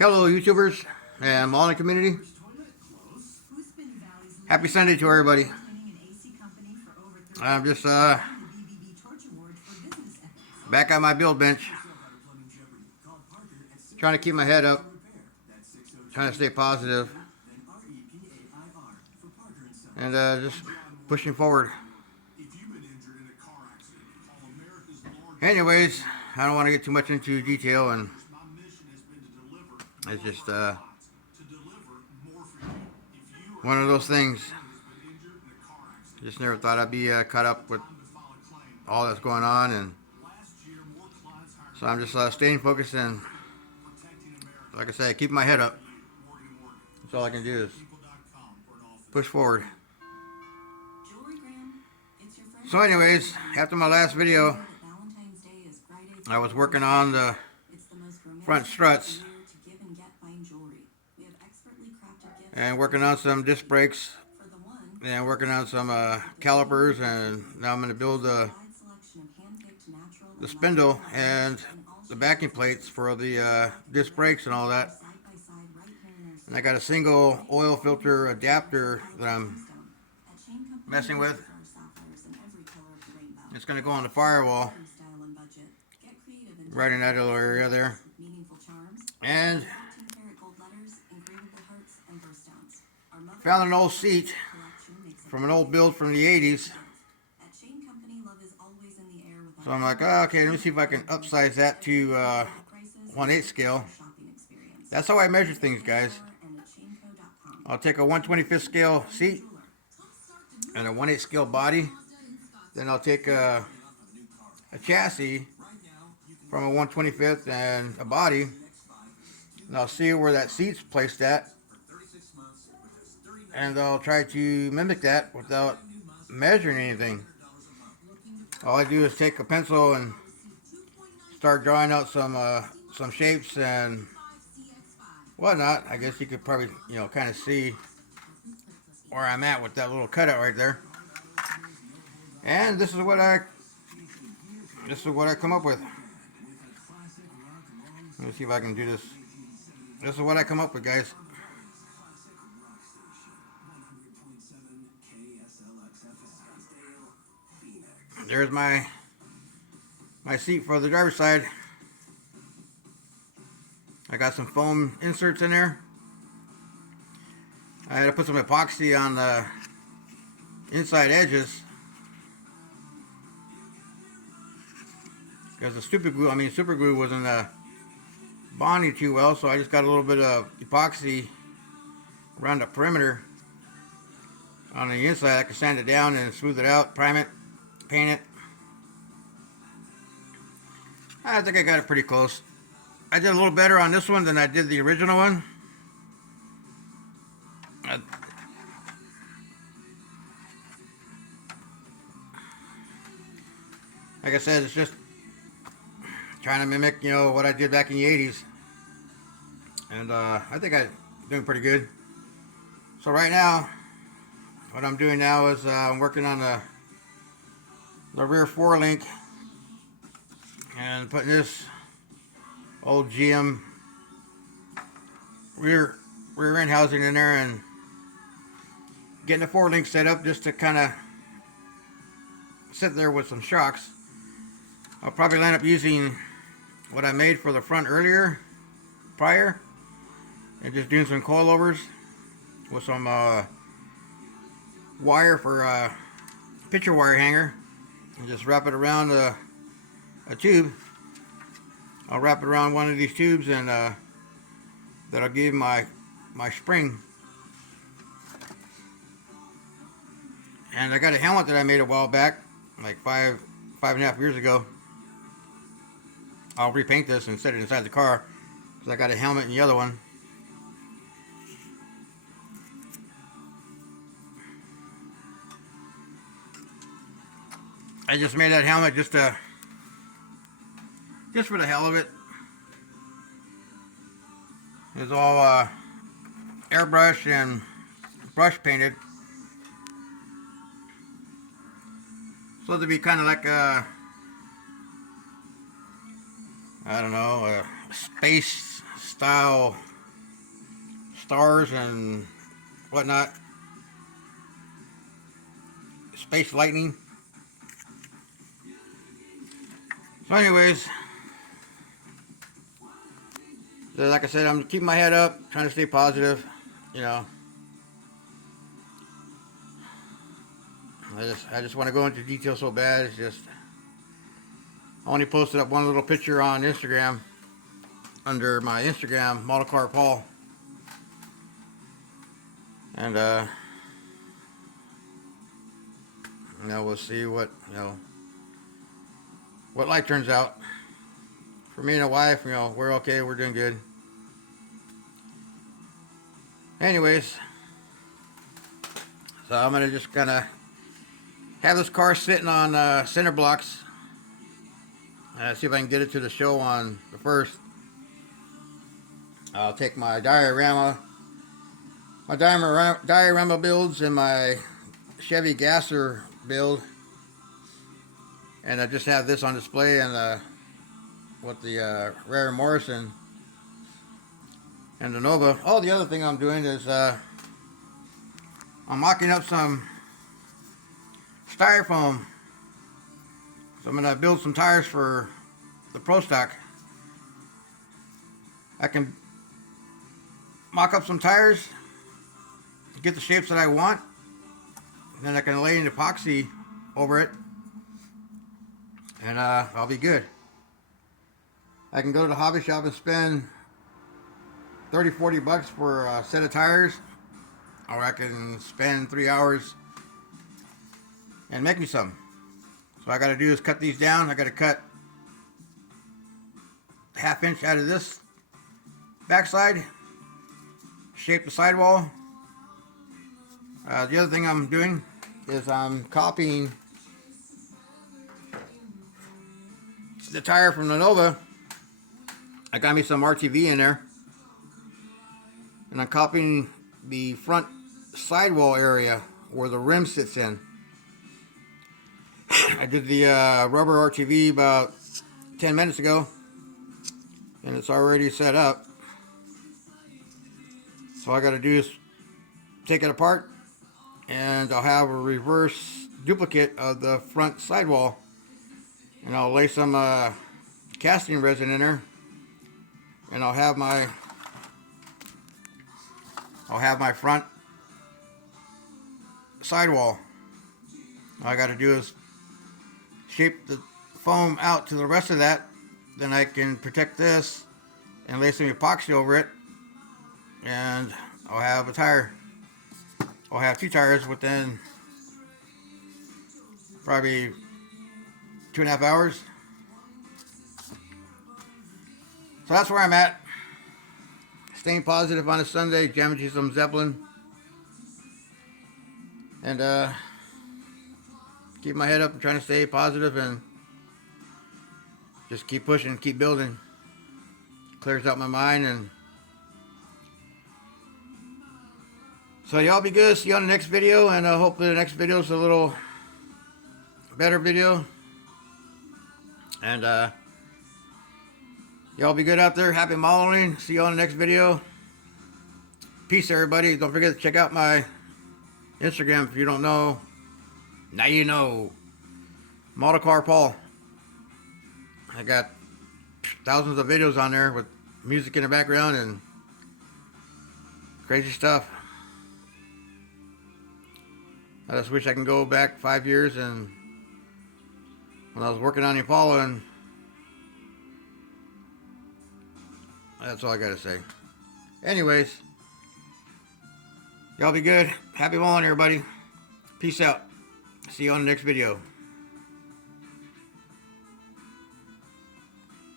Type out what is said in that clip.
Hello YouTubers and Mullen community. Happy Sunday to everybody. I'm just back on my build bench, trying to keep my head up, trying to stay positive, and just pushing forward. Anyways, I don't want to get too much into detail, and it's just one of those things. Just never thought I'd be caught up with all that's going on, and so I'm just staying focused and, like I said, keep my head up. That's all I can do is push forward. So anyways, after my last video, I was working on the front struts and working on some disc brakes and working on some calipers, and now I'm going to build the spindle and the backing plates for the disc brakes and all that. And I got a single oil filter adapter that I'm messing with. It's going to go on the firewall right in that little area there. And found an old seat from an old build from the 80s. So I'm like, oh, okay, let me see if I can upsize that to 1/8 scale. That's how I measure things, guys. I'll take a 1/25 scale seat and a 1/8 scale body. Then I'll take a chassis from a 1/25 and a body, and I'll see where that seat's placed at, and I'll try to mimic that without measuring anything. All I do is take a pencil and start drawing out some shapes and whatnot. I guess you could probably, kind of see where I'm at with that little cutout right there. And this is what I come up with. Let me see if I can do this. This is what I come up with, guys. There's my seat for the driver's side. I got some foam inserts in there. I had to put some epoxy on the inside edges because the super glue wasn't bonding too well, so I just got a little bit of epoxy around the perimeter on the inside. I can sand it down and smooth it out, prime it, paint it. I think I got it pretty close. I did a little better on this one than I did the original one. Like I said, it's just trying to mimic, what I did back in the 80s. And I think I'm doing pretty good. So right now, what I'm doing now is I'm working on the rear forelink and putting this old GM rear end housing in there and getting the forelink set up just to kind of sit there with some shocks. I'll probably end up using what I made for the front prior, and just doing some coilovers with some wire for picture wire hanger, and just wrap it around a tube. I'll wrap it around one of these tubes, and that'll give my spring. And I got a helmet that I made a while back, like five and a half years ago. I'll repaint this and set it inside the car, because I got a helmet in the other one. I just made that helmet just for the hell of it. It's all airbrush and brush painted. Supposed to be kind of like a, I don't know, a space style stars and whatnot. Space lightning. So anyways, so like I said, I'm keeping my head up, trying to stay positive, you know. I just want to go into detail so bad. It's just, I only posted up one little picture on Instagram under my Instagram, Model Car Paul. And you know, we'll see what, you know, what life turns out. For me and the wife, you know, we're okay, we're doing good. Anyways, so I'm gonna just kinda have this car sitting on center blocks. See if I can get it to the show on the 1st. I'll take my diorama builds and my Chevy Gasser build, and I just have this on display and with the Rare Morrison and the Nova. Oh, the other thing I'm doing is I'm mocking up some styrofoam. So I'm gonna build some tires for the Pro Stock. I can mock up some tires, get the shapes that I want, and then I can lay an epoxy over it, and I'll be good. I can go to the hobby shop and spend 30-40 bucks for a set of tires, or I can spend 3 hours and make me some. So all I got to do is cut these down. I got to cut 1/2 inch out of this backside, shape the sidewall. The other thing I'm doing is I'm copying the tire from the Nova. I got me some RTV in there, and I'm copying the front sidewall area where the rim sits in. I did the rubber RTV about 10 minutes ago, and it's already set up. So all I got to do is take it apart, and I'll have a reverse duplicate of the front sidewall, and I'll lay some casting resin in there, and I'll have my front sidewall. All I got to do is shape the foam out to the rest of that, then I can protect this and lay some epoxy over it, and I'll have a tire. I'll have 2 tires within probably 2.5 hours. So that's where I'm at. Staying positive on a Sunday, jamming some Zeppelin, and keep my head up and trying to stay positive and just keep pushing, keep building. Clears out my mind. And so y'all be good. See you on the next video, and hopefully the next video is a little better video. And y'all be good out there. Happy modeling. See you on the next video. Peace, everybody. Don't forget to check out my Instagram if you don't know. Now you know. Model Car Paul. I got thousands of videos on there with music in the background and crazy stuff. I just wish I can go back 5 years and when I was working on Impala, and that's all I gotta say. Anyways, y'all be good. Happy mowing, everybody. Peace out. See you on the next video.